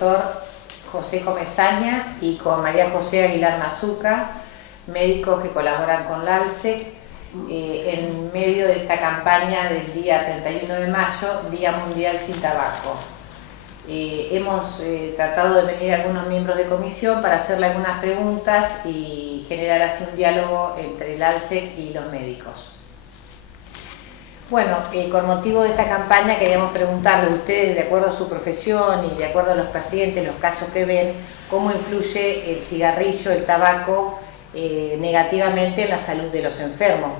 doctor José Comesaña y con María José Aguilar Mazuca, médicos que colaboran con la ALSEC, en medio de esta campaña del día 31 de mayo, Día Mundial sin Tabaco. Hemos tratado de venir algunos miembros de comisión para hacerle algunas preguntas y generar así un diálogo entre el ALSEC y los médicos. Bueno, con motivo de esta campaña queríamos preguntarle a ustedes, de acuerdo a su profesión y de acuerdo a los pacientes, los casos que ven, cómo influye el cigarrillo, el tabaco, negativamente en la salud de los enfermos.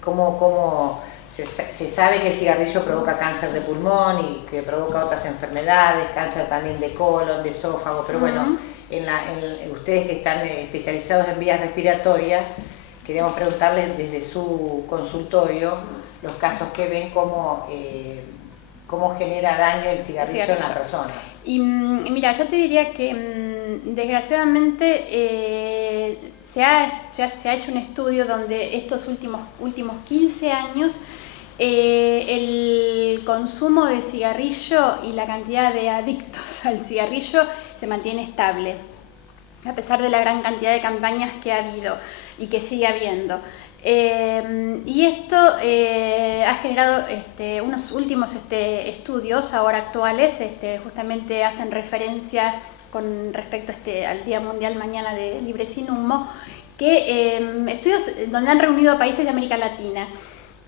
¿Cómo se sabe que el cigarrillo provoca cáncer de pulmón y que provoca otras enfermedades, cáncer también de colon, de esófago, pero bueno, ustedes que están especializados en vías respiratorias, queríamos preguntarles desde su consultorio los casos que ven, cómo genera daño el cigarrillo en la persona. Y mira, yo te diría que desgraciadamente ya se ha hecho un estudio donde estos últimos 15 años el consumo de cigarrillo y la cantidad de adictos al cigarrillo se mantiene estable, a pesar de la gran cantidad de campañas que ha habido y que sigue habiendo. Y esto ha generado unos últimos estudios ahora actuales, justamente hacen referencia con respecto al Día Mundial mañana de Libre Sin Humo, que estudios donde han reunido a países de América Latina,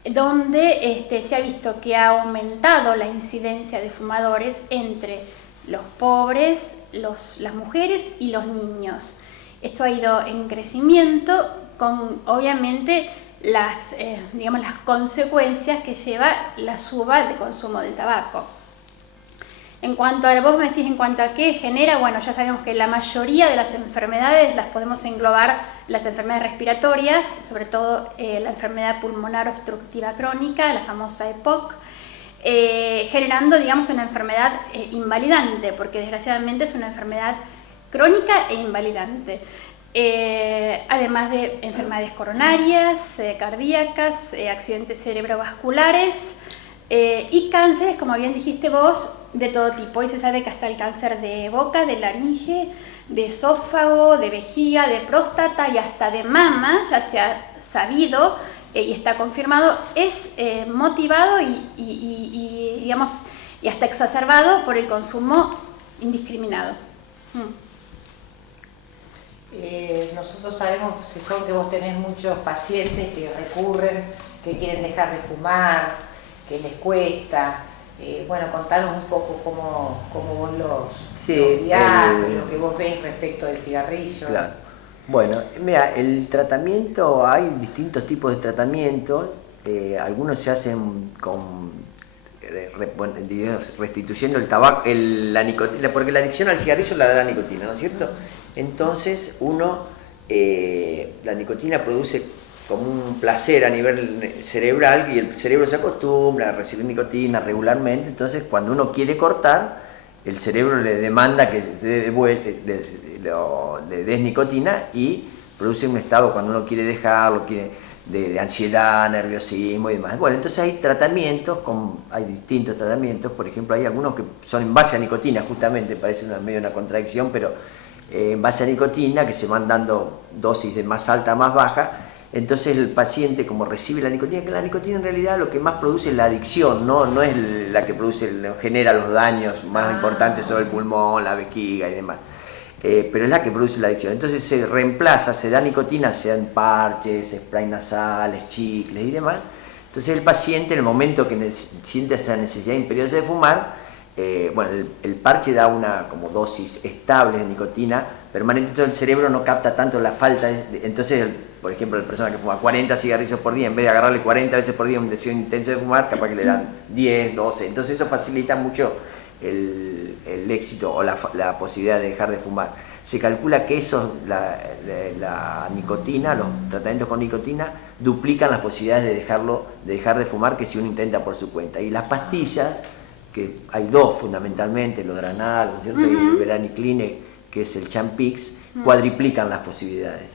donde se ha visto que ha aumentado la incidencia de fumadores entre los pobres, las mujeres y los niños. Esto ha ido en crecimiento con, obviamente, las consecuencias que lleva la suba de consumo del tabaco. En cuanto a, vos me decís en cuanto a qué genera, bueno, ya sabemos que la mayoría de las enfermedades las podemos englobar las enfermedades respiratorias, sobre todo la enfermedad pulmonar obstructiva crónica, la famosa EPOC, generando, digamos, una enfermedad invalidante, porque desgraciadamente es una enfermedad crónica e invalidante. Además de enfermedades coronarias, cardíacas, accidentes cerebrovasculares y cánceres, como bien dijiste vos, de todo tipo. Hoy se sabe que hasta el cáncer de boca, de laringe, de esófago, de vejiga, de próstata y hasta de mama, ya se ha sabido y está confirmado, es motivado y hasta exacerbado por el consumo indiscriminado. Nosotros sabemos que vos tenés muchos pacientes que recurren, que quieren dejar de fumar, que les cuesta. Bueno, contanos un poco cómo vos los guiás, lo que vos ves respecto del cigarrillo. Claro. Bueno, mira, el tratamiento, hay distintos tipos de tratamiento. Algunos se hacen con restituyendo el tabaco, la nicotina, porque la adicción al cigarrillo la da la nicotina, ¿no es cierto? Entonces la nicotina produce como un placer a nivel cerebral y el cerebro se acostumbra a recibir nicotina regularmente. Entonces cuando uno quiere cortar, el cerebro le demanda que le des nicotina y produce un estado, cuando uno quiere dejarlo, de ansiedad, nerviosismo y demás. Bueno, entonces hay tratamientos, hay distintos tratamientos. Por ejemplo, hay algunos que son en base a nicotina, justamente, parece medio una contradicción, pero en base a nicotina, que se van dando dosis de más alta a más baja. Entonces el paciente, como recibe la nicotina, que la nicotina en realidad lo que más produce es la adicción, no es la que genera los daños más importantes sobre el pulmón, la vejiga y demás, pero es la que produce la adicción. Entonces se reemplaza, se da nicotina, sean parches, spray nasales, chicles y demás. Entonces el paciente, en el momento que siente esa necesidad imperiosa de fumar, el parche da una como dosis estable de nicotina permanente, entonces el cerebro no capta tanto la falta entonces, por ejemplo, la persona que fuma 40 cigarrillos por día, en vez de agarrarle 40 veces por día un deseo intenso de fumar, capaz que le dan 10, 12, entonces eso facilita mucho el éxito o la posibilidad de dejar de fumar. Se calcula que la nicotina, los tratamientos con nicotina, duplican las posibilidades de dejar de fumar que si uno intenta por su cuenta. Y las pastillas, que hay dos fundamentalmente, los Dranal, y el Veranicline, que es el Champix, cuadriplican las posibilidades.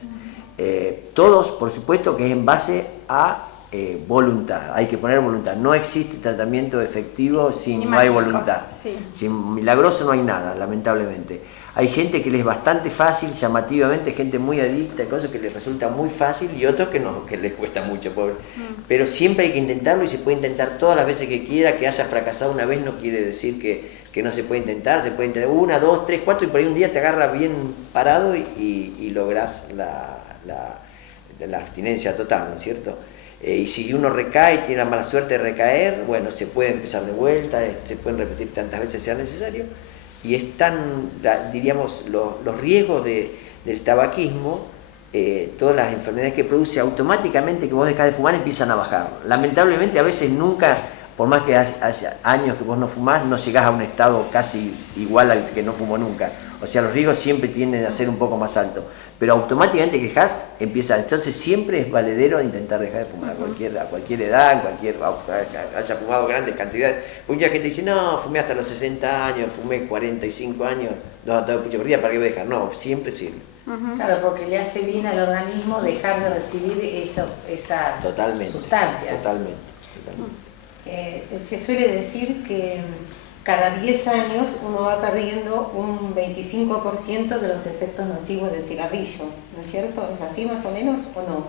Todos, por supuesto, que es en base a voluntad, hay que poner voluntad. No existe tratamiento efectivo si Ni no hay mágico, voluntad. sí. Sin milagroso no hay nada, lamentablemente. Hay gente que les es bastante fácil, llamativamente, gente muy adicta, cosas que les resulta muy fácil y otros que no, que les cuesta mucho, pobre. Pero siempre hay que intentarlo y se puede intentar todas las veces que quiera. Que haya fracasado una vez no quiere decir que no se puede intentar. Se puede intentar 1, 2, 3, 4 y por ahí un día te agarra bien parado y lográs la abstinencia total, ¿no es cierto? Y si uno recae, tiene la mala suerte de recaer, bueno, se puede empezar de vuelta, se pueden repetir tantas veces sea necesario. Y están, diríamos, los riesgos del tabaquismo, todas las enfermedades que produce automáticamente que vos dejás de fumar empiezan a bajar. Lamentablemente a veces nunca, por más que haya años que vos no fumás, no llegás a un estado casi igual al que no fumó nunca. O sea, los riesgos siempre tienden a ser un poco más altos. Pero automáticamente que dejás, empieza. Entonces siempre es valedero intentar dejar de fumar a cualquier edad, haya fumado grandes cantidades. Mucha gente dice, no, fumé hasta los 60 años, fumé 45 años, no, todo pucho por día, ¿para qué voy a dejar? No, siempre sirve. Claro, porque le hace bien al organismo dejar de recibir esa sustancia. Totalmente. Se suele decir que cada 10 años uno va perdiendo un 25% de los efectos nocivos del cigarrillo, ¿no es cierto? ¿Es así más o menos o no?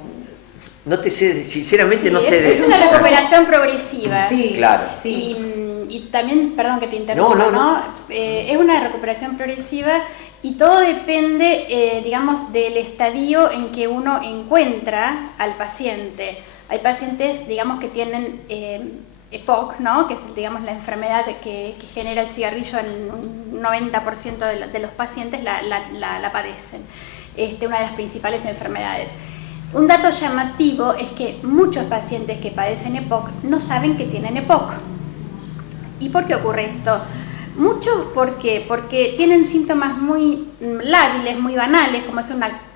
No te sé, sinceramente Sí, no sé de es una recuperación progresiva. Sí, claro. Sí. Y también, perdón que te interrumpa, No. Es una recuperación progresiva y todo depende, digamos, del estadio en que uno encuentra al paciente. Hay pacientes, digamos, que tienen EPOC, ¿no? Que es, digamos, la enfermedad que genera el cigarrillo, en un 90% de los pacientes la padecen. Una de las principales enfermedades. Un dato llamativo es que muchos pacientes que padecen EPOC no saben que tienen EPOC. ¿Y por qué ocurre esto? Muchos, ¿por qué? Porque tienen síntomas muy lábiles, muy banales, como es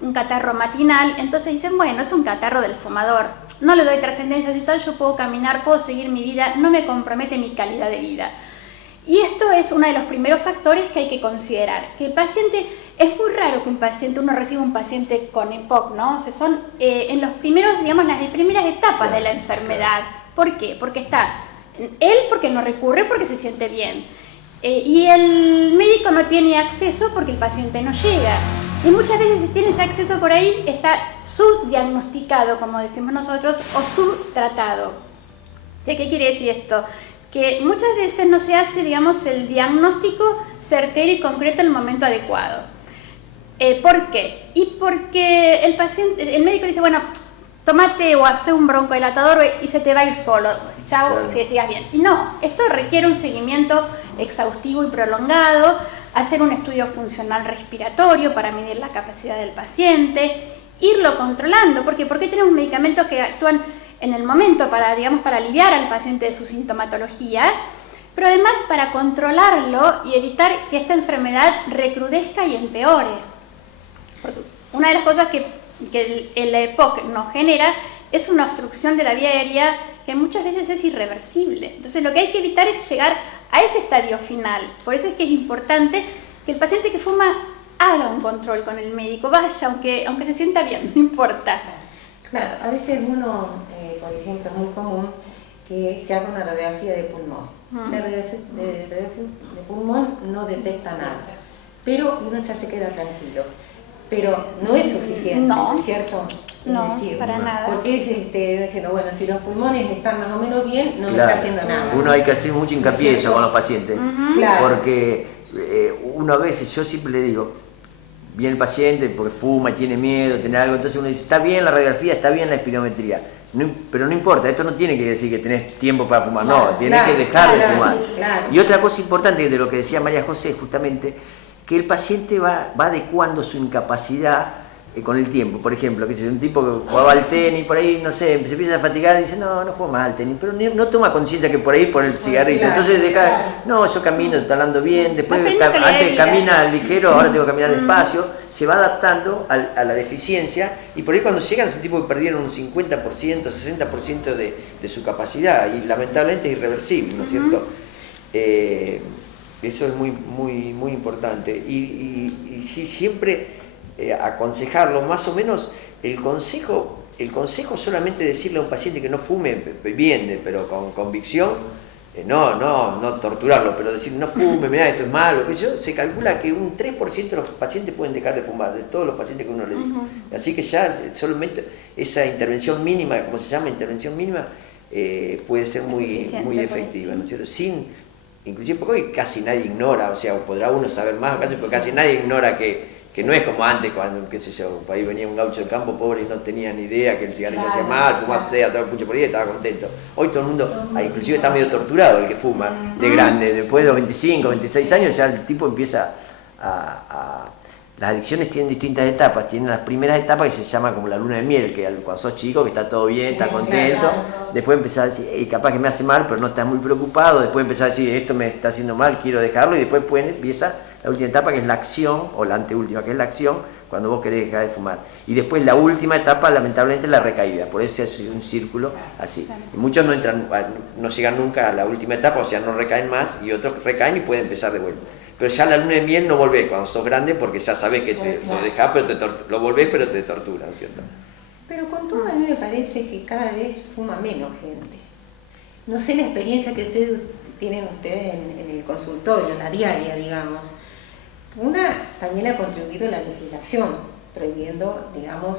un catarro matinal, entonces dicen, bueno, es un catarro del fumador, no le doy trascendencia, si tal, yo puedo caminar, puedo seguir mi vida, no me compromete mi calidad de vida. Y esto es uno de los primeros factores que hay que considerar, que el paciente, es muy raro que uno reciba un paciente con EPOC, ¿no? O sea, son en los primeros, digamos, las primeras etapas de la enfermedad. ¿Por qué? Porque está él, porque no recurre, porque se siente bien. Y el médico no tiene acceso porque el paciente no llega. Y muchas veces si tiene ese acceso por ahí, está subdiagnosticado, como decimos nosotros, o subtratado. ¿Qué quiere decir esto? Que muchas veces no se hace, digamos, el diagnóstico certero y concreto en el momento adecuado. ¿Por qué? Y porque el médico dice, bueno, tomate o hace un broncodilatador y se te va a ir solo, chao, que sigas bien. Y no, esto requiere un seguimiento exhaustivo y prolongado, hacer un estudio funcional respiratorio para medir la capacidad del paciente, irlo controlando. ¿Por qué? Porque tenemos medicamentos que actúan en el momento para, digamos, para aliviar al paciente de su sintomatología, pero además para controlarlo y evitar que esta enfermedad recrudezca y empeore. Porque una de las cosas que el EPOC nos genera es una obstrucción de la vía aérea que muchas veces es irreversible. Entonces lo que hay que evitar es llegar a ese estadio final. Por eso es que es importante que el paciente que fuma haga un control con el médico, vaya, aunque se sienta bien, no importa. Claro, a veces uno, por ejemplo, es muy común que se haga una radiografía de pulmón. La radiografía de pulmón no detecta nada, pero uno ya se queda tranquilo. Pero no es suficiente, no, ¿cierto? No, para nada. Porque es diciendo, bueno, si los pulmones están más o menos bien, no me está haciendo nada. Uno hay que hacer mucho hincapié eso con los pacientes, Claro. porque uno a veces, yo siempre le digo, viene el paciente porque fuma y tiene miedo, tiene algo, entonces uno dice, está bien la radiografía, está bien la espirometría, pero no importa, esto no tiene que decir que tenés tiempo para fumar, no, tenés que dejar de fumar. Claro. Y otra cosa importante de lo que decía María José, justamente, que el paciente va adecuando su incapacidad con el tiempo. Por ejemplo, que si es un tipo que jugaba al tenis, por ahí, no sé, se empieza a fatigar y dice, no juego más al tenis, pero no toma conciencia que por ahí por el cigarrillo. Claro, entonces deja, claro. No, yo camino, está andando bien, después Aprende antes camina ligero, ahora tengo que caminar despacio, se va adaptando a la deficiencia y por ahí cuando llegan es un tipo que perdieron un 50%, 60% de su capacidad y lamentablemente es irreversible, ¿no es cierto? Eso es muy importante y sí, siempre aconsejarlo, más o menos el consejo el consejo solamente decirle a un paciente que no fume bien, pero con convicción, no torturarlo, pero decir no fume, mirá, esto es malo, se calcula que un 3% de los pacientes pueden dejar de fumar, de todos los pacientes que uno le dice. Así que ya solamente esa intervención mínima, como se llama intervención mínima, puede ser muy efectiva, ¿no es cierto? Inclusive porque hoy casi nadie ignora, o sea, podrá uno saber más, pero casi nadie ignora que no es como antes, cuando, qué sé yo, ahí venía un gaucho del campo pobre y no tenía ni idea que el cigarrillo hacía mal, fumaba todo el pucho por ahí y estaba contento. Hoy todo el mundo, inclusive está medio torturado el que fuma de grande, después de los 25, 26 años ya el tipo empieza Las adicciones tienen distintas etapas, tienen las primeras etapas que se llama como la luna de miel, que cuando sos chico, que está todo bien, está contento, después empezás a decir, capaz que me hace mal, pero no estás muy preocupado, después empezás a decir, esto me está haciendo mal, quiero dejarlo, y después empieza la última etapa que es la acción, o la anteúltima que es la acción, cuando vos querés dejar de fumar. Y después la última etapa, lamentablemente, es la recaída, por eso es un círculo así. Y muchos no llegan nunca a la última etapa, o sea, no recaen más, y otros recaen y pueden empezar de vuelta. Pero ya la luna de miel no volvés cuando sos grande, porque ya sabés que lo dejás, pero lo volvés, pero te tortura, ¿no es cierto? Pero con todo a mí me parece que cada vez fuma menos gente. No sé la experiencia que tienen ustedes en el consultorio, en la diaria, digamos. También ha contribuido la legislación, prohibiendo, digamos,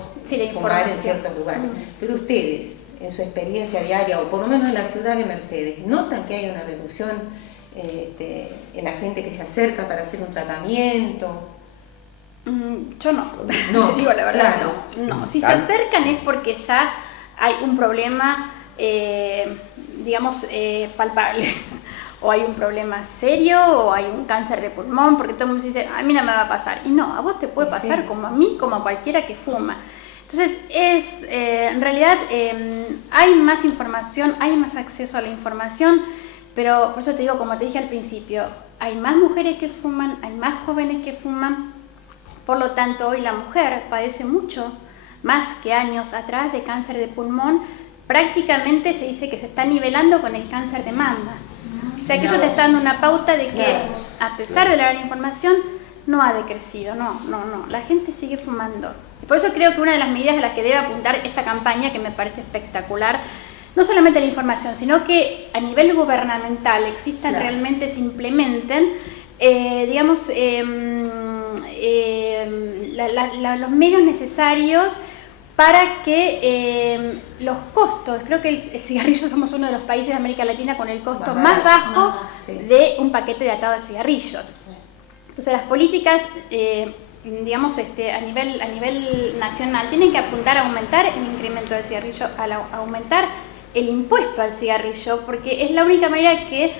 fumar en ciertos lugares. Pero ustedes, en su experiencia diaria, o por lo menos en la ciudad de Mercedes, ¿notan que hay una reducción en la gente que se acerca para hacer un tratamiento? Yo no, no. Digo la verdad, Claro. no. Si se acercan es porque ya hay un problema, digamos, palpable. O hay un problema serio, o hay un cáncer de pulmón, porque todo el mundo dice, a mí no me va a pasar. Y no, a vos te puede pasar, como a mí, como a cualquiera que fuma. Entonces, en realidad hay más información, hay más acceso a la información, pero por eso te digo, como te dije al principio, hay más mujeres que fuman, hay más jóvenes que fuman, por lo tanto hoy la mujer padece mucho más que años atrás de cáncer de pulmón. Prácticamente se dice que se está nivelando con el cáncer de mama. O sea que eso te está dando una pauta de que a pesar de la gran información no ha decrecido, no, la gente sigue fumando. Y por eso creo que una de las medidas a las que debe apuntar esta campaña, que me parece espectacular, no solamente la información, sino que a nivel gubernamental existan realmente, se implementen, digamos, los medios necesarios para que los costos, creo que el cigarrillo somos uno de los países de América Latina con el costo más bajo de un paquete de atado de cigarrillos. Entonces las políticas, digamos, a nivel nacional tienen que apuntar a aumentar el incremento del cigarrillo, a aumentar el impuesto al cigarrillo, porque es la única manera que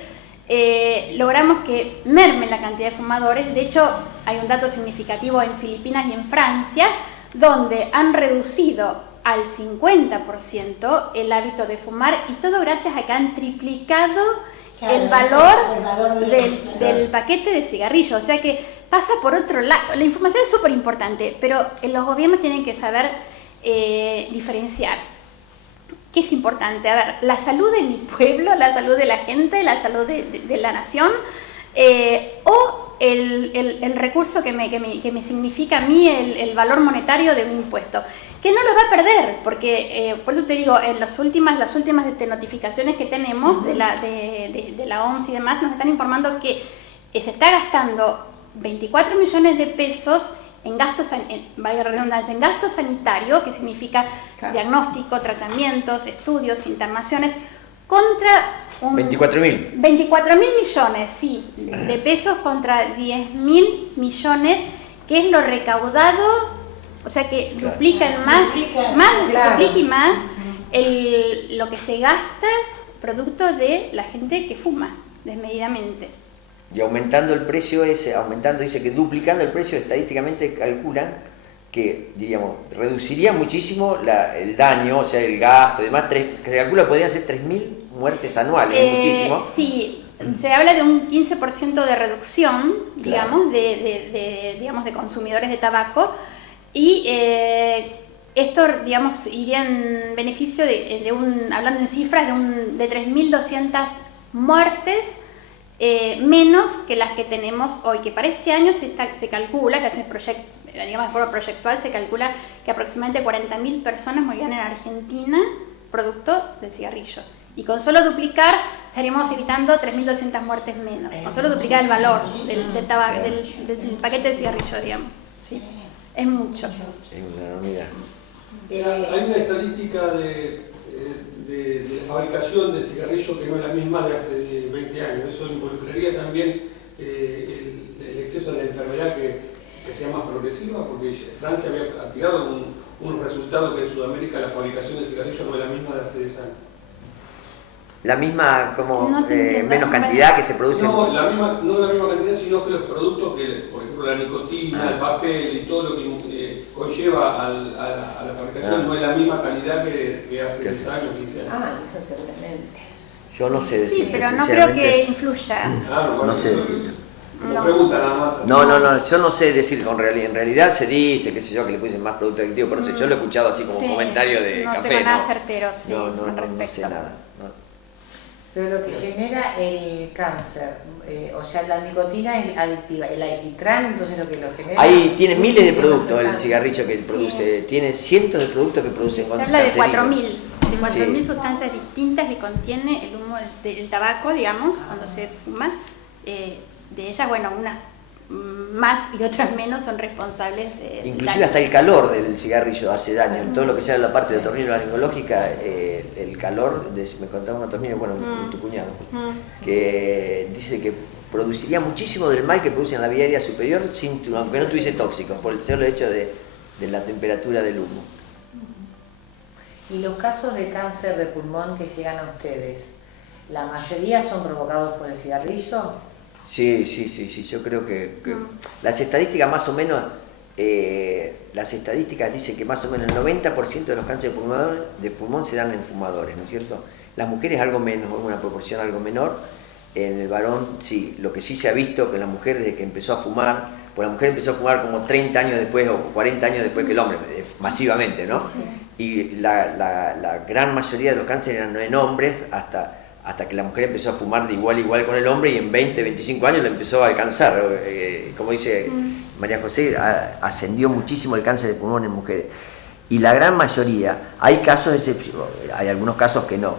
logramos que mermen la cantidad de fumadores. De hecho, hay un dato significativo en Filipinas y en Francia, donde han reducido al 50% el hábito de fumar, y todo gracias a que han triplicado el valor del paquete de cigarrillos. O sea que pasa por otro lado. La información es súper importante, pero los gobiernos tienen que saber diferenciar. ¿Qué es importante? A ver, la salud de mi pueblo, la salud de la gente, la salud de la nación, o el recurso que me significa a mí el valor monetario de un impuesto, que no lo va a perder, porque por eso te digo, en las últimas notificaciones que tenemos de la OMS y demás, nos están informando que se está gastando 24 millones de pesos en gastos, vaya redundancia, en gasto sanitario, que significa diagnóstico, tratamientos, estudios, internaciones, contra 24.000. 24.000 millones, sí, de pesos contra 10.000 millones, que es lo recaudado, o sea que duplican duplica y más lo que se gasta producto de la gente que fuma desmedidamente. Y aumentando el precio dice que duplicando el precio, estadísticamente calculan que, diríamos, reduciría muchísimo el daño, o sea, el gasto y demás, que se calcula podrían ser 3.000 muertes anuales, muchísimo. Sí, se habla de un 15% de reducción, digamos, de consumidores de tabaco, y esto, digamos, iría en beneficio hablando en cifras, de 3.200 muertes menos que las que tenemos hoy, que para este año se calcula, digamos de forma proyectual, se calcula que aproximadamente 40.000 personas morirán en Argentina producto del cigarrillo. Y con solo duplicar estaríamos evitando 3.200 muertes menos, con solo duplicar el valor del paquete de cigarrillo, digamos. Sí, es mucho. Es una enormidad. Hay una estadística de la fabricación del cigarrillo que no es la misma de hace 20 años. Eso involucraría también el exceso de la enfermedad que sea más progresiva, porque Francia había tirado un resultado que en Sudamérica la fabricación del cigarrillo no es la misma de hace 10 años. La misma, como No te entiendo. menos cantidad que se produce. No la misma cantidad, sino que los productos que, por ejemplo, la nicotina, el papel y todo lo que conlleva a la fabricación no es la misma calidad que hace 10 años, 15 años. Ah, eso es sorprendente. Yo no sé decir. Sí, pero no creo que influya. Claro, bueno, No sé entonces, decir. como No. pregunta nada más. No, yo no sé decir, en realidad se dice, qué sé yo, que le pusen más producto adictivo, pero yo lo he escuchado así como Sí, comentario de no café, tengo nada ¿no? certero, sí, no al sé respecto. nada. No. Pero lo que genera el cáncer, o sea, la nicotina es adictiva, el alquitrán, entonces lo que lo genera... Tiene miles de muchísimas productos el sustancias. cigarrillo que produce, tiene cientos de productos que producen Se habla de cancerígenos. 4.000 Sí. sustancias distintas que contiene el humo del tabaco, digamos, cuando se fuma. De ellas, bueno, unas más y otras menos son responsables de... Inclusive hasta el calor del cigarrillo hace daño, en todo lo que sea la parte de otorrinolaringológica, el calor, me contaba un otorrino, bueno, tu cuñado, que dice que produciría muchísimo del mal que produce en la vía aérea superior, aunque no tuviese tóxicos, por el solo hecho de la temperatura del humo. Y los casos de cáncer de pulmón que llegan a ustedes, ¿la mayoría son provocados por el cigarrillo? Sí, yo creo que las estadísticas más o menos, las estadísticas dicen que más o menos el 90% de los cánceres de pulmón se dan en fumadores, ¿no es cierto? Las mujeres algo menos, una proporción algo menor, en el varón sí, lo que sí se ha visto que la mujer desde que empezó a fumar, pues la mujer empezó a fumar como 30 años después o 40 años después que el hombre, masivamente, ¿no? Y la gran mayoría de los cánceres eran en hombres hasta que la mujer empezó a fumar de igual a igual con el hombre y en 20, 25 años lo empezó a alcanzar. Como dice María José, ascendió muchísimo el cáncer de pulmón en mujeres. Y la gran mayoría, hay casos excepcionales, hay algunos casos que no,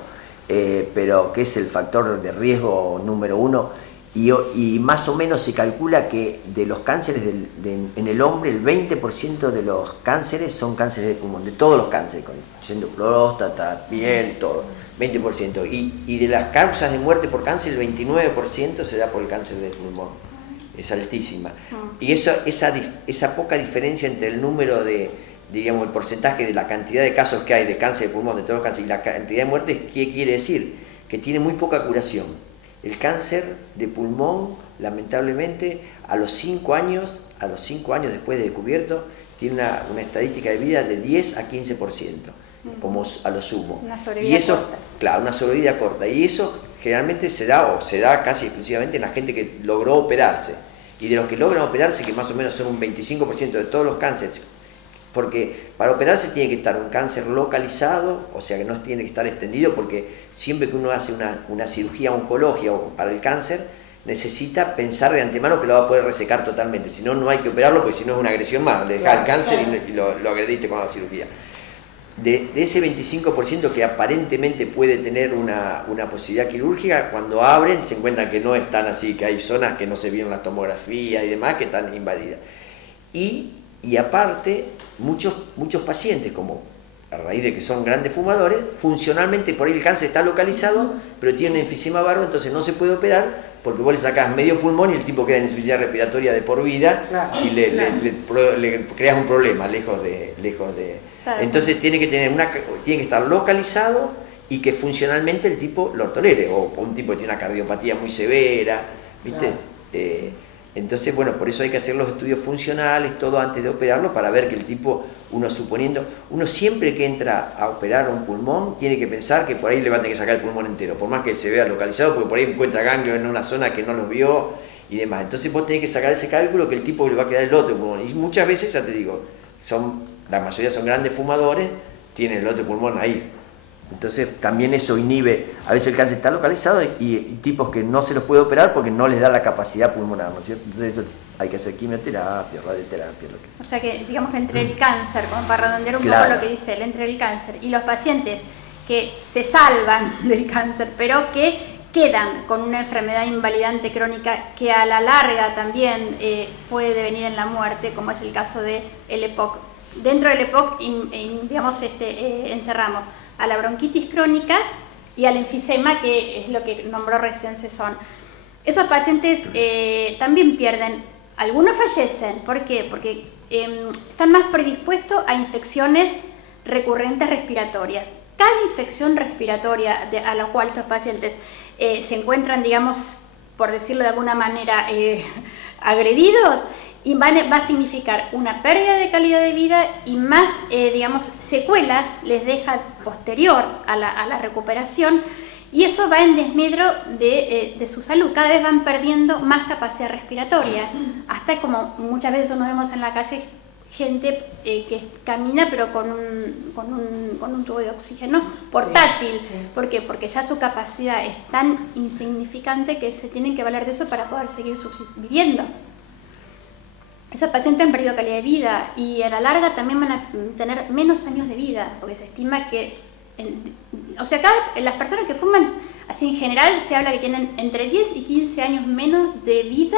pero que es el factor de riesgo número uno, y más o menos se calcula que de los cánceres en el hombre, el 20% de los cánceres son cánceres de pulmón, de todos los cánceres, siendo próstata, piel, todo, 20%. Y de las causas de muerte por cáncer, el 29% se da por el cáncer de pulmón, es altísima. Y esa poca diferencia entre el número digamos, el porcentaje de la cantidad de casos que hay de cáncer de pulmón, de todos los cánceres, y la cantidad de muertes, ¿qué quiere decir? Que tiene muy poca curación. El cáncer de pulmón, lamentablemente, a los 5 años después de descubierto, tiene una estadística de vida de 10 a 15%, como a lo sumo. Una sobrevida corta. Claro, una sobrevida corta. Y eso generalmente se da casi exclusivamente en la gente que logró operarse. Y de los que logran operarse, que más o menos son un 25% de todos los cánceres, porque para operarse tiene que estar un cáncer localizado, o sea que no tiene que estar extendido, porque siempre que uno hace una cirugía oncológica para el cáncer, necesita pensar de antemano que lo va a poder resecar totalmente, si no, no hay que operarlo, porque si no es una agresión más, le deja el cáncer y lo agrediste con la cirugía. De ese 25% que aparentemente puede tener una posibilidad quirúrgica, cuando abren se encuentran que no están así, que hay zonas que no se vieron la tomografía y demás, que están invadidas. Y aparte, muchos pacientes, como a raíz de que son grandes fumadores, funcionalmente por ahí el cáncer está localizado, pero tiene un enfisema barro, entonces no se puede operar, porque vos le sacás medio pulmón y el tipo queda en insuficiencia respiratoria de por vida, y le creas un problema lejos de. Claro. Entonces tiene que estar localizado y que funcionalmente el tipo lo tolere, o un tipo que tiene una cardiopatía muy severa, ¿viste? Claro. Entonces, bueno, por eso hay que hacer los estudios funcionales, todo antes de operarlo, para ver que el tipo, uno siempre que entra a operar un pulmón, tiene que pensar que por ahí le va a tener que sacar el pulmón entero, por más que se vea localizado, porque por ahí encuentra ganglios en una zona que no los vio y demás. Entonces vos tenés que sacar ese cálculo que el tipo le va a quedar el otro pulmón. Y muchas veces, ya te digo, la mayoría son grandes fumadores, tienen el otro pulmón ahí. Entonces también eso inhibe, a veces el cáncer está localizado y tipos que no se los puede operar porque no les da la capacidad pulmonar, ¿no es cierto? Entonces eso hay que hacer quimioterapia, radioterapia, lo que... O sea que, digamos que entre el cáncer, como para redondear un Claro. poco lo que dice él, entre el cáncer y los pacientes que se salvan del cáncer, pero que quedan con una enfermedad invalidante crónica que a la larga también puede devenir en la muerte, como es el caso de el EPOC. Dentro del EPOC, digamos, encerramos a la bronquitis crónica y al enfisema, que es lo que nombró recién Cesón. Esos pacientes también pierden, algunos fallecen. ¿Por qué? Porque están más predispuestos a infecciones recurrentes respiratorias. Cada infección respiratoria a la cual estos pacientes se encuentran, digamos, por decirlo de alguna manera, agredidos, y va a significar una pérdida de calidad de vida y más, digamos, secuelas les deja posterior a la recuperación, y eso va en desmedro de su salud. Cada vez van perdiendo más capacidad respiratoria, hasta como muchas veces nos vemos en la calle gente que camina pero con un tubo de oxígeno portátil. Sí. ¿Por qué? Porque ya su capacidad es tan insignificante que se tienen que valer de eso para poder seguir viviendo. Esos pacientes han perdido calidad de vida y a la larga también van a tener menos años de vida, porque se estima que, las personas que fuman, así en general, se habla que tienen entre 10 y 15 años menos de vida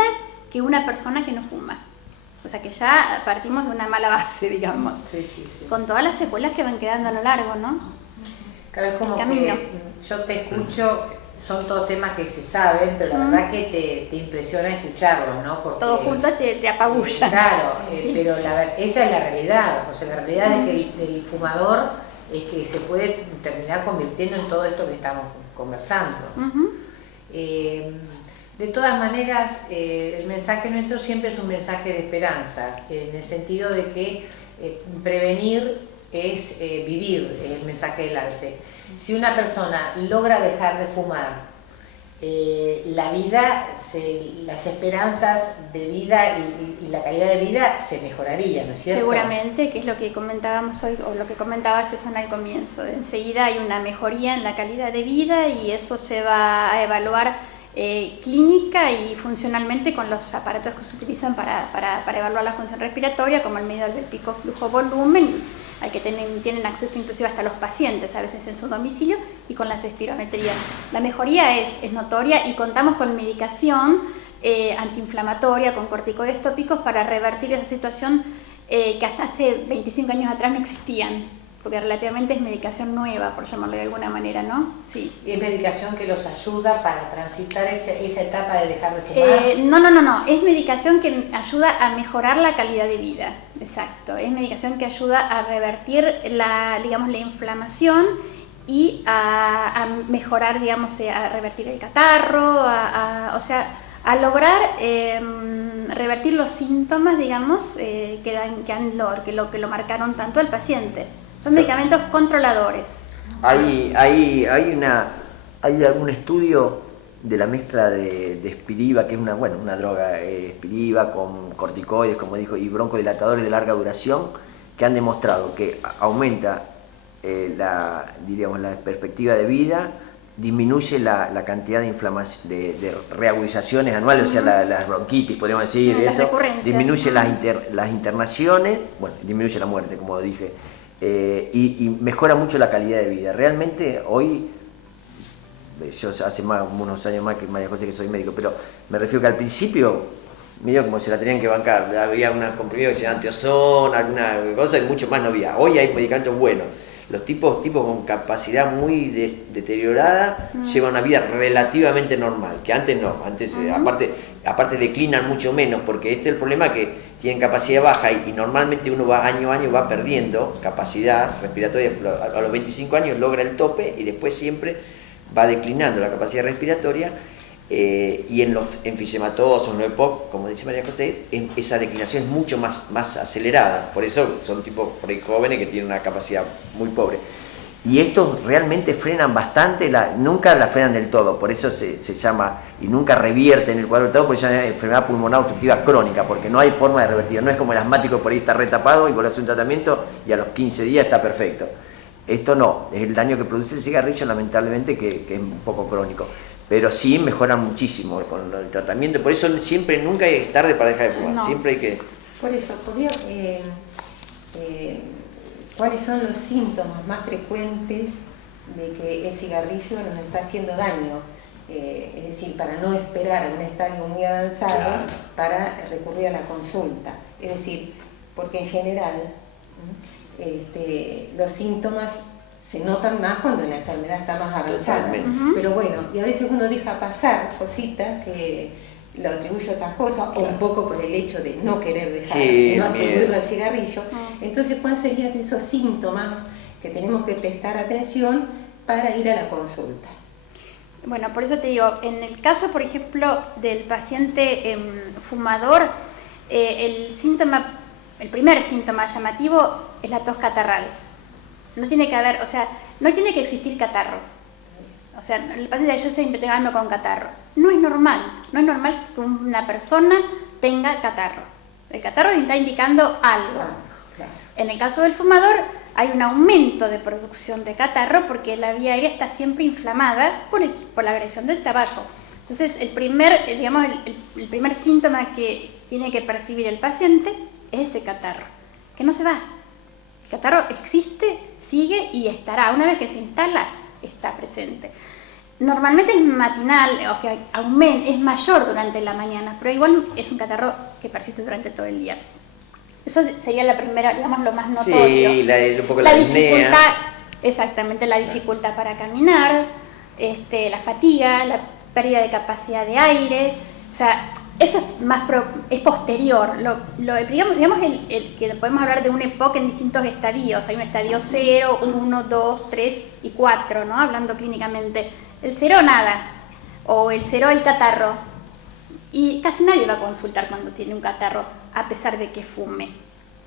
que una persona que no fuma. O sea que ya partimos de una mala base, digamos, Sí. con todas las secuelas que van quedando a lo largo, ¿no? Claro, es como Camino. que yo te escucho, son todos temas que se saben, pero la verdad que te impresiona escucharlos, ¿no? Porque, Todo junto te apabulla. Claro, Sí. pero esa es la realidad. O sea, la realidad es que el fumador es que se puede terminar convirtiendo en todo esto que estamos conversando. Ujú. De todas maneras, el mensaje nuestro siempre es un mensaje de esperanza, en el sentido de que prevenir es vivir, el mensaje del ALSE. Si una persona logra dejar de fumar, la vida, las esperanzas de vida y la calidad de vida se mejoraría, ¿no es cierto? Seguramente, que es lo que comentábamos hoy, o lo que comentaba César al comienzo. Enseguida hay una mejoría en la calidad de vida y eso se va a evaluar clínica y funcionalmente con los aparatos que se utilizan para evaluar la función respiratoria, como el medidor del pico flujo volumen, al que tienen acceso inclusive hasta los pacientes, a veces en su domicilio, y con las espirometrías. La mejoría es notoria y contamos con medicación antiinflamatoria, con corticoides tópicos para revertir esa situación que hasta hace 25 años atrás no existían, porque relativamente es medicación nueva, por llamarlo de alguna manera, ¿no? Sí. ¿Y es medicación que los ayuda para transitar esa etapa de dejar de fumar? No, es medicación que ayuda a mejorar la calidad de vida, exacto. Es medicación que ayuda a revertir la inflamación y a mejorar, a revertir el catarro, a lograr revertir los síntomas, que lo marcaron tanto al paciente. Son medicamentos controladores. Hay algún estudio de la mezcla de Spiriva, que es una droga, Spiriva con corticoides, como dijo, y broncodilatadores de larga duración, que han demostrado que aumenta la perspectiva de vida, disminuye la cantidad de inflamación, de reagudizaciones anuales, o sea, las bronquitis, podríamos decir, Las eso, recurrencias. disminuye las internaciones, disminuye la muerte, como dije, y mejora mucho la calidad de vida. Realmente hoy, yo hace unos años más que María José que soy médico, pero me refiero que al principio, medio como se la tenían que bancar, había unos comprimidos que se llaman antiozón, alguna cosa, y mucho más no había. Hoy hay medicamentos buenos. Los tipos con capacidad muy deteriorada llevan una vida relativamente normal, que antes no, antes aparte declinan mucho menos, porque este es el problema, que tienen capacidad baja y normalmente uno va año a año va perdiendo capacidad respiratoria, a los 25 años logra el tope y después siempre va declinando la capacidad respiratoria, y en los enfisematosos, en el EPOC, como dice María José, esa declinación es mucho más acelerada. Por eso son tipos por ahí jóvenes que tienen una capacidad muy pobre. Y estos realmente frenan bastante, nunca la frenan del todo, por eso se llama, y nunca revierten el cuadro del todo, porque se llama enfermedad pulmonar obstructiva crónica, porque no hay forma de revertir. No es como el asmático, por ahí está retapado y por hacer un tratamiento y a los 15 días está perfecto. Esto no, es el daño que produce el cigarrillo, lamentablemente, que es un poco crónico. Pero sí mejora muchísimo con el tratamiento, por eso siempre, nunca es tarde para dejar de fumar, No. siempre hay que... Por eso, ¿cuáles son los síntomas más frecuentes de que el cigarrillo nos está haciendo daño? Es decir, para no esperar a un estadio muy avanzado, Claro. para recurrir a la consulta. Es decir, porque en general los síntomas se notan más cuando la enfermedad está más avanzada. Pero bueno, y a veces uno deja pasar cositas que lo atribuye a otras cosas, o un poco por el hecho de no querer dejar, de no atribuirlo al cigarrillo. Entonces, ¿cuáles serían esos síntomas que tenemos que prestar atención para ir a la consulta? Bueno, por eso te digo, en el caso, por ejemplo, del paciente fumador, el primer síntoma llamativo es la tos catarral. No tiene que haber, o sea, no tiene que existir catarro. O sea, el paciente, yo estoy investigando con catarro. No es normal que una persona tenga catarro. El catarro le está indicando algo. Claro. En el caso del fumador, hay un aumento de producción de catarro porque la vía aérea está siempre inflamada por la agresión del tabaco. Entonces, el primer síntoma que tiene que percibir el paciente es ese catarro, que no se va. El catarro existe, sigue y estará. Una vez que se instala, está presente. Normalmente es matinal, o que es mayor durante la mañana, pero igual es un catarro que persiste durante todo el día. Eso sería la primera, digamos, lo más notorio. Sí, un poco la dificultad, exactamente, la dificultad para caminar, la fatiga, la pérdida de capacidad de aire. O sea, eso es posterior. Digamos que podemos hablar de un EPOC en distintos estadios. Hay un estadio 0, 1, 2, 3 y 4, ¿no? Hablando clínicamente. El 0 nada, o el 0 el catarro. Y casi nadie va a consultar cuando tiene un catarro, a pesar de que fume,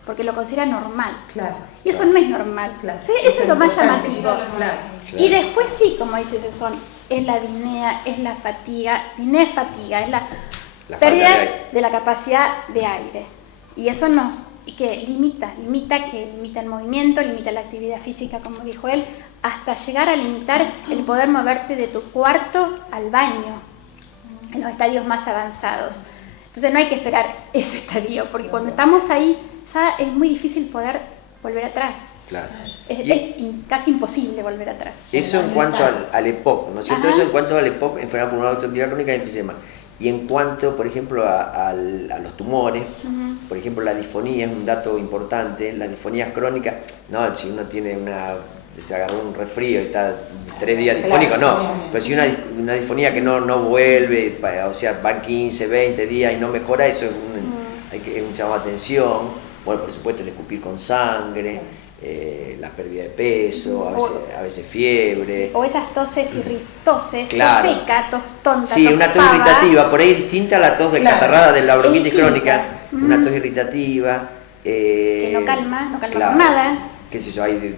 porque lo considera normal. Claro. Y eso no es normal. Claro. ¿Sí? Eso es lo más importante. llamativo. Claro. Y después sí, como dice Cesón, es la disnea, es la fatiga. Disnea es fatiga, es la pérdida de la capacidad de aire. Y eso limita el movimiento, limita la actividad física, como dijo él, hasta llegar a limitar el poder moverte de tu cuarto al baño, en los estadios más avanzados. Entonces no hay que esperar ese estadio, porque cuando estamos ahí ya es muy difícil poder volver atrás. Claro. Es casi imposible volver atrás. Eso en cuanto al EPOC, ¿no es cierto? Eso en cuanto al EPOC, enfermedad pulmonar obstructiva crónica y enfisema. Y en cuanto, por ejemplo, a los tumores, por ejemplo, la disfonía es un dato importante. La disfonía crónica, no, si uno tiene se agarró un resfrío y está 3 días difónico, no. Pero si una disfonía que no vuelve, o sea, van 15, 20 días y no mejora, eso es un llamado de atención. Bueno, por supuesto, el escupir con sangre, la pérdida de peso, a veces fiebre. O esas toses irritoses, Claro. tos seca, tos tonta, Sí, tos una tos pava. irritativa, por ahí distinta a la tos de catarrada de la bronquitis distinta. crónica, una tos irritativa. Que no calma claro, por nada. Qué sé yo, hay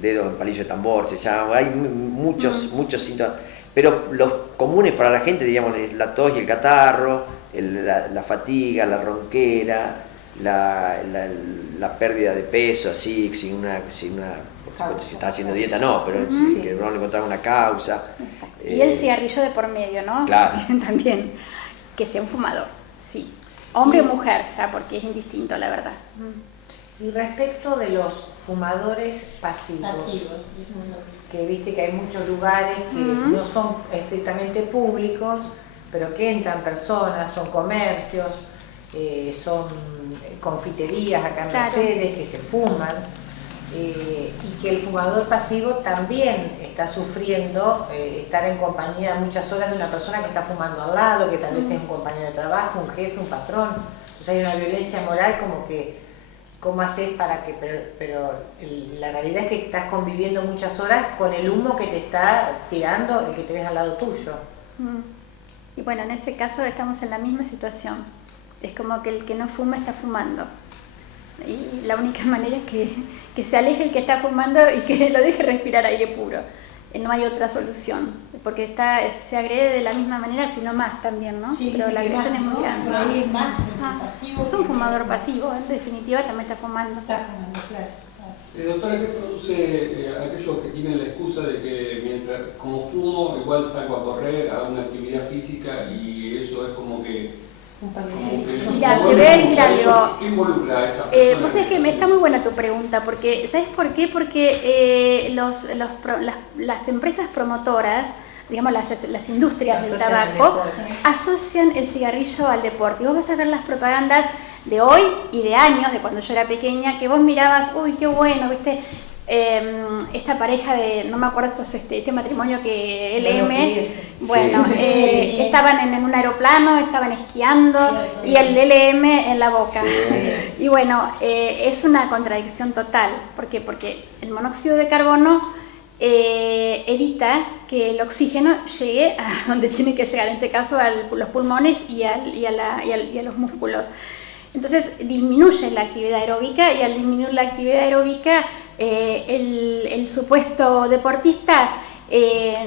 dedos en palillo de tambor, se llama, hay muchos síntomas. Pero los comunes para la gente, digamos, es la tos y el catarro, la fatiga, la ronquera, la pérdida de peso, así, sin una por supuesto, si está haciendo dieta no, pero que no le encontrar una causa. Exacto. Y el cigarrillo de por medio, ¿no? Claro. También, que sea un fumador, sí. Hombre o mujer, ya, porque es indistinto, la verdad. Y respecto de los fumadores pasivos, que viste que hay muchos lugares que no son estrictamente públicos, pero que entran personas, son comercios, son confiterías acá en Claro. Mercedes que se fuman, y que el fumador pasivo también está sufriendo estar en compañía muchas horas de una persona que está fumando al lado, que tal vez es un compañero de trabajo, un jefe, un patrón. O sea, hay una violencia moral como que, ¿cómo haces para que...? Pero la realidad es que estás conviviendo muchas horas con el humo que te está tirando el que tenés al lado tuyo. Y bueno, en ese caso estamos en la misma situación. Es como que el que no fuma está fumando. Y la única manera es que se aleje el que está fumando y que lo deje respirar aire puro. No hay otra solución, porque se agrede de la misma manera, sino más también, ¿no? Sí, pero la agresión es muy grande. Por ahí es más pasivo. Es un fumador pasivo, en definitiva también está fumando. Está fumando, claro. Doctora, ¿qué produce aquellos que tienen la excusa de que mientras como fumo igual salgo a correr, a una actividad física y eso es como que... Mira, te voy a decir algo. ¿Qué involucra a esa persona? Vos sabés que me está muy buena tu pregunta, porque ¿sabes por qué? Porque las empresas promotoras, digamos las industrias del tabaco, asocian el cigarrillo al deporte. Y vos vas a ver las propagandas de hoy y de años, de cuando yo era pequeña, que vos mirabas, uy, qué bueno, ¿viste? Esta pareja de, no me acuerdo, este matrimonio que LM, bueno, estaban en un aeroplano, estaban esquiando y el LM en la boca. Sí. Y bueno, es una contradicción total. ¿Por qué? Porque el monóxido de carbono evita que el oxígeno llegue a donde tiene que llegar, en este caso a los pulmones y a los músculos. Entonces disminuye la actividad aeróbica y al disminuir la actividad aeróbica el supuesto deportista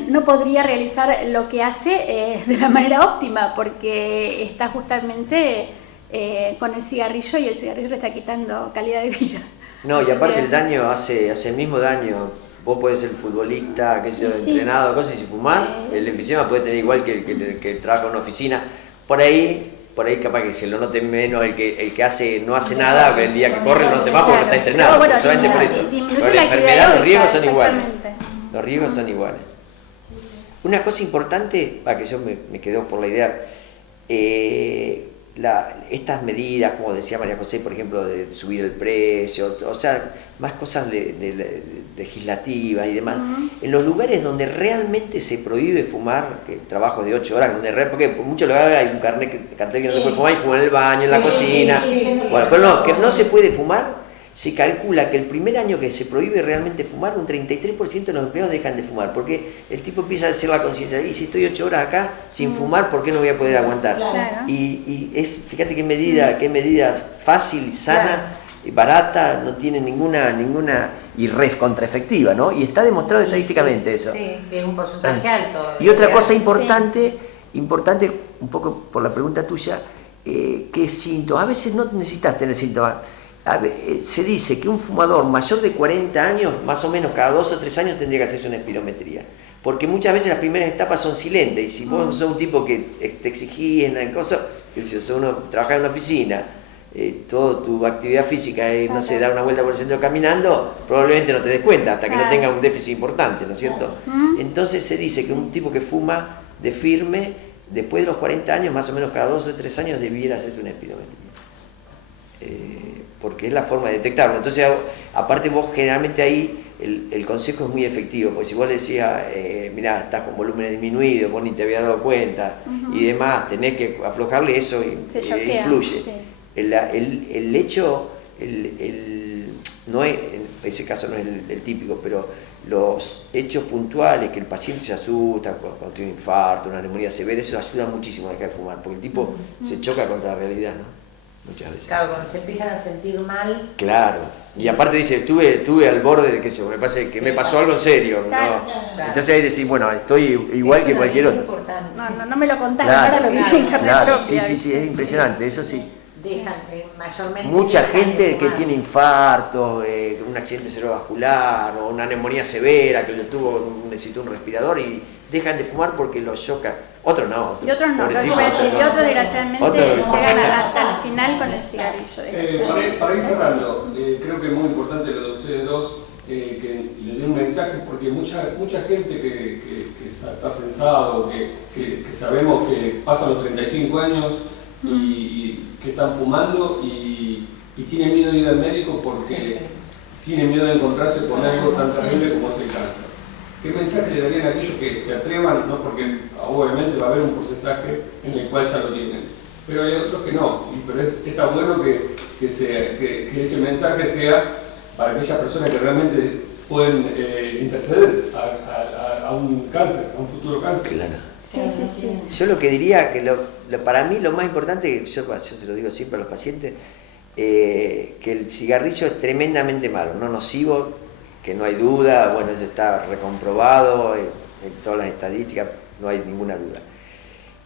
no podría realizar lo que hace de la manera óptima porque está justamente con el cigarrillo y el cigarrillo le está quitando calidad de vida. No, y aparte el daño hace el mismo daño. Vos podés ser futbolista, qué sé yo, entrenado, cosas, y si fumás, el enfisema puede tener igual que el que trabaja en una oficina. Por ahí capaz que se lo note menos el que no hace nada, el día que corre no te va porque no está entrenado, bueno, solamente por eso. Pero la enfermedad, los riesgos son iguales. Los riesgos son iguales. Una cosa importante, que yo me quedo por la idea, estas medidas, como decía María José, por ejemplo, de subir el precio, o sea, más cosas legislativas y demás, en los lugares donde realmente se prohíbe fumar, que trabajos de 8 horas, porque por mucho lo haga hay un cartel que no se puede fumar y fumar en el baño, en la cocina, bueno, pero no, que no se puede fumar. Se calcula que el primer año que se prohíbe realmente fumar, un 33% de los empleados dejan de fumar, porque el tipo empieza a hacer la conciencia, y si estoy 8 horas acá sin fumar, ¿por qué no voy a poder aguantar? Claro. Y fíjate qué medida fácil, sana, barata, no tiene ninguna y contraefectiva, ¿no? Y está demostrado estadísticamente eso. Sí, es un porcentaje alto. Y otra cosa importante, un poco por la pregunta tuya, que síntomas, a veces no necesitas tener síntomas. Se dice que un fumador mayor de 40 años, más o menos cada 2 o 3 años tendría que hacerse una espirometría, porque muchas veces las primeras etapas son silentes, y si vos sos un tipo que te exigís en el coso, que si uno trabaja en una oficina, toda tu actividad física es, no sé, dar una vuelta por el centro caminando, probablemente no te des cuenta hasta que no tenga un déficit importante, ¿no es cierto? Entonces se dice que un tipo que fuma de firme, después de los 40 años, más o menos cada 2 o 3 años, debiera hacerse una espirometría. Porque es la forma de detectarlo. Entonces, aparte vos generalmente ahí el consejo es muy efectivo, porque si vos le decías, mirá, estás con volúmenes disminuidos, vos ni te habías dado cuenta y demás, tenés que aflojarle, eso influye. Sí. El hecho, no es, en ese caso no es el típico, pero los hechos puntuales, que el paciente se asusta cuando tiene un infarto, una neumonía severa, eso ayuda muchísimo a dejar de fumar, porque el tipo se choca contra la realidad, ¿no? Muchas veces. Claro, cuando se empiezan a sentir mal. Claro, y aparte dice, estuve al borde de que me pasó algo en serio. Claro, ¿no? claro. Entonces ahí decís, bueno, estoy igual que cualquier otro. No me lo contaron, ahora lo vi en carne propia. Sí, es impresionante, eso sí. Dejan mayormente. Mucha gente que tiene infarto, un accidente cerebrovascular o una neumonía severa, que necesitó un respirador y dejan de fumar porque los choca. Otros no. Y otros no, y otros desgraciadamente llegan hasta el final con el cigarrillo. Para ir cerrando, creo que es muy importante lo de ustedes dos, que le den un mensaje, porque mucha gente que está censado, que sabemos que pasan los 35 años y que están fumando y tienen miedo de ir al médico porque tienen miedo de encontrarse con algo tan terrible como es el cáncer. ¿Qué mensaje le darían a aquellos que se atrevan? ¿No? Porque obviamente va a haber un porcentaje en el cual ya lo tienen, pero hay otros que no, pero está bueno que ese mensaje sea para aquellas personas que realmente pueden interceder a un cáncer, a un futuro cáncer. Claro. Sí. Yo lo que diría, que para mí lo más importante, yo se lo digo siempre a los pacientes, que el cigarrillo es tremendamente malo, no nocivo, que no hay duda, bueno, eso está recomprobado en todas las estadísticas, no hay ninguna duda.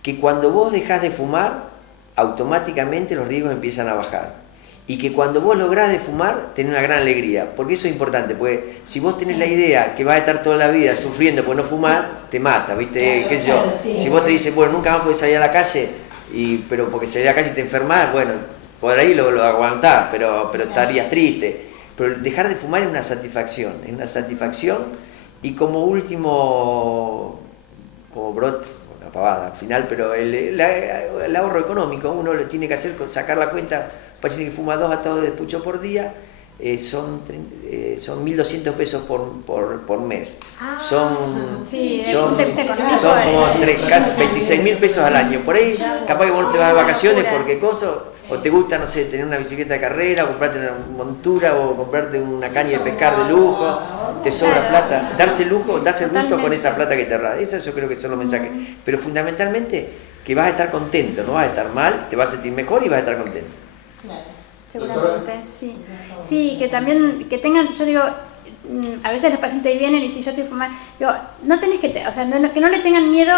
Que cuando vos dejás de fumar, automáticamente los riesgos empiezan a bajar. y que cuando vos lográs de fumar, tenés una gran alegría, porque eso es importante, porque si vos tenés la idea que vas a estar toda la vida sufriendo por no fumar, te mata, ¿viste? ¿Qué sé yo? Si vos te dices, bueno, nunca más podés salir a la calle, pero porque salir a la calle y te enfermás, bueno, por ahí lo aguantás, pero estarías triste. Pero dejar de fumar es una satisfacción, y como último, como brot, una pavada al final, pero el ahorro económico, uno lo tiene que hacer, sacar la cuenta. Parece que fuma 2 atados de pucho por día, son 1.200 pesos por mes. Son como casi 26.000 pesos al año. Por ahí, capaz que vos no te vas de vacaciones porque o te gusta, no sé, tener una bicicleta de carrera, o comprarte una montura, o comprarte una caña de pescar de lujo, te sobra plata. Darse el lujo con esa plata que te da. Esos yo creo que son los mensajes. Pero fundamentalmente, que vas a estar contento, no vas a estar mal, te vas a sentir mejor y vas a estar contento. Claro, seguramente, sí. Sí, que también, que tengan, yo digo, a veces los pacientes vienen y si yo estoy fumando, digo, no tenés que, o sea, que no le tengan miedo,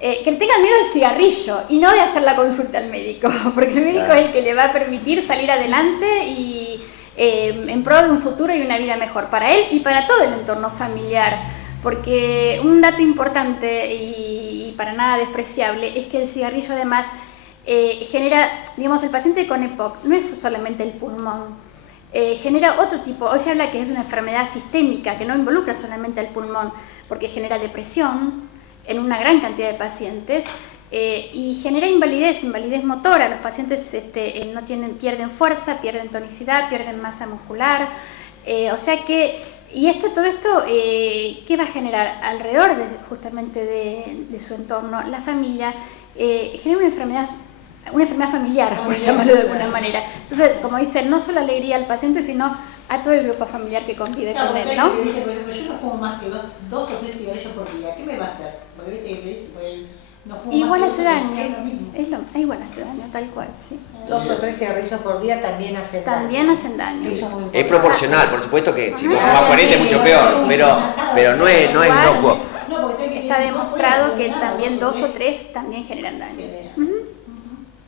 que le tengan miedo al cigarrillo y no de hacer la consulta al médico, porque el médico es el que le va a permitir salir adelante y en pro de un futuro y una vida mejor para él y para todo el entorno familiar. Porque un dato importante y para nada despreciable es que el cigarrillo además genera, digamos, el paciente con EPOC no es solamente el pulmón, genera otro tipo, hoy se habla que es una enfermedad sistémica que no involucra solamente al pulmón, porque genera depresión en una gran cantidad de pacientes y genera invalidez motora. Los pacientes pierden fuerza, pierden tonicidad, pierden masa muscular, o sea que, y todo esto, ¿qué va a generar? Alrededor justamente de su entorno, la familia, genera una enfermedad familiar, por llamarlo de alguna manera. Entonces, como dicen, no solo alegría al paciente, sino a todo el grupo familiar que convive con él, ¿no? Dice, por ejemplo, yo no fumo más que 2 o 3 cigarrillos por día, ¿qué me va a hacer? Porque viste que dice por ahí, no fumo igual más hace que daño, igual hace daño, tal cual, sí. 2 o 3 cigarrillos por día también hacen daño. También hacen daño. Eso es muy importante. Es proporcional, por supuesto que si vos fumás 40 es mucho peor, pero no es inocuo. Está demostrado que también 2 o 3 también generan daño.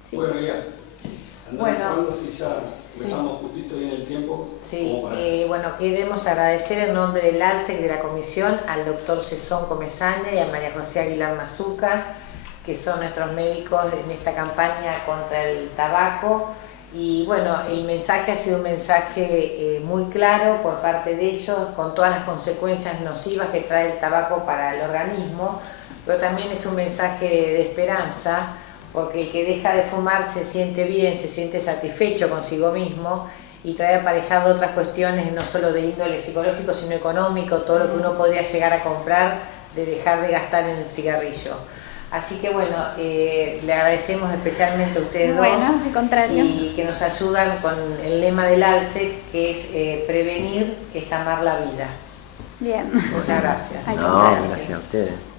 Sí. Bueno, ya. Bueno. Si ya estamos justito ahí en el tiempo. Sí, bueno, queremos agradecer en nombre del ALSEC de la comisión al doctor Cesón Comesaña y a María José Aguilar Mazuca, que son nuestros médicos en esta campaña contra el tabaco. Y bueno, el mensaje ha sido un mensaje muy claro por parte de ellos, con todas las consecuencias nocivas que trae el tabaco para el organismo, pero también es un mensaje de esperanza, porque el que deja de fumar se siente bien, se siente satisfecho consigo mismo y trae aparejado otras cuestiones no solo de índole psicológico sino económico, todo lo que uno podría llegar a comprar de dejar de gastar en el cigarrillo. Así que bueno, le agradecemos especialmente a ustedes dos, al contrario, y que nos ayudan con el lema del ALSEC, que es prevenir es amar la vida. Bien. Muchas gracias. No, gracias a ustedes.